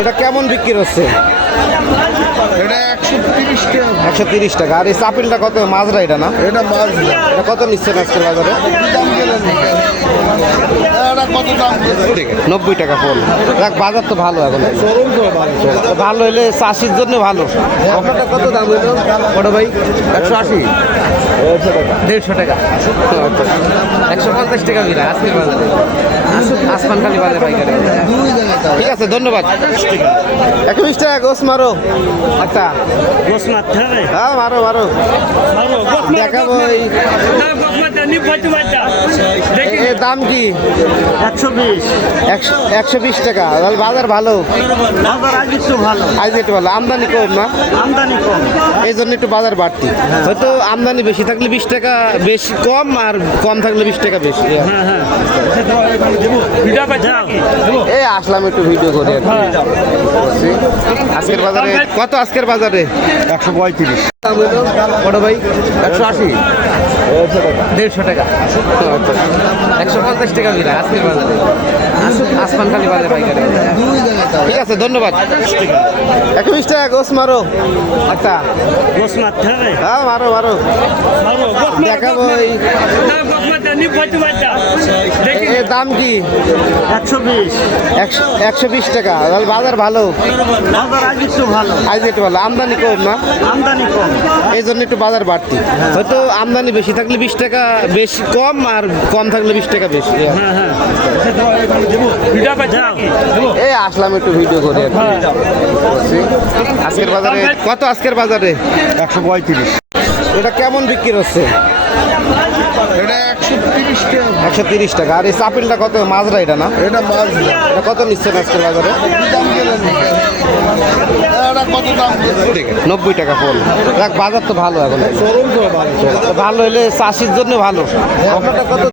এটা কেমন বিক্রি হচ্ছে? এটা 130 টাকা। 130 টাকা। আর এই চাপিলটা কত? মাজরা এটা না? এটা মাছ এটা কত নিচ্ছেন আজকের বাজারে? দাম গেলেন এটা কত দাম? 90 টাকা ফুল। দেখ বাজার তো ভালো এখন, ভালো হইলে চাষির জন্য ভালো। আপনারটা কত দাম হইল বড় ভাই? 180। 150 টাকা। 150 টাকা বিরা আজকের বাজারে। আসমানখালি বাজারে পাইকারি। ঠিক আছে, ধন্যবাদ। 120 টাকা গোস মারো। আচ্ছা গোস মারতে হবে। হ্যাঁ মারো মারো, দেখাবো। এর দাম কি? 120। 120 টাকা। তাহলে বাজার ভালো, বাজার আজ একটু ভালো, আজ একটু ভালো। আমদানি কম না, আমদানি কম। এই জন্য একটু বাজার বাড়তি। হয়তো আমদানি বেশি থাকলে 20 টাকা বেশি কম, আর কম থাকলে 20 টাকা বেশি। এই আসলাম একটু ভিডিও করে আর কি। আজকের বাজারে কত? আজকের বাজারে 135। বড় ভাই 180। 150 টাকা। 150 টাকা বিরা আজকের বাজারে। আসমানখালি বাজারে পাইকারি। ঠিক আছে, ধন্যবাদ। 120 টাকা গোস মারো। আচ্ছা গোস মারতে হবে। হ্যাঁ মারো মারো, দেখাবো। এর দাম কি? 120। 120 টাকা। তাহলে বাজার ভালো, বাজার আজ একটু ভালো, আজ একটু ভালো। আমদানি কম না, আমদানি কম। এই জন্য একটু বাজার বাড়তি। হয়তো আমদানি বেশি থাকলে 20 টাকা বেশি কম, আর কম থাকলে 20 টাকা বেশি। এই আসলাম একটু ভিডিও করে আর কি। আজকের বাজারে কত? আজকের বাজারে 135। এটা কেমন বিক্রি হচ্ছে? এটা 130 টাকা। 130 টাকা। আর এই চাপিলটা কত? মাজরা এটা না? এটা মাছ এটা কত নিচ্ছেন আজকের বাজারে? দাম গেলেন এটা কত দাম? 90 টাকা ফুল। দেখ বাজার তো ভালো এখন, ভালো হইলে চাষির জন্য ভালো। আপনারটা কত?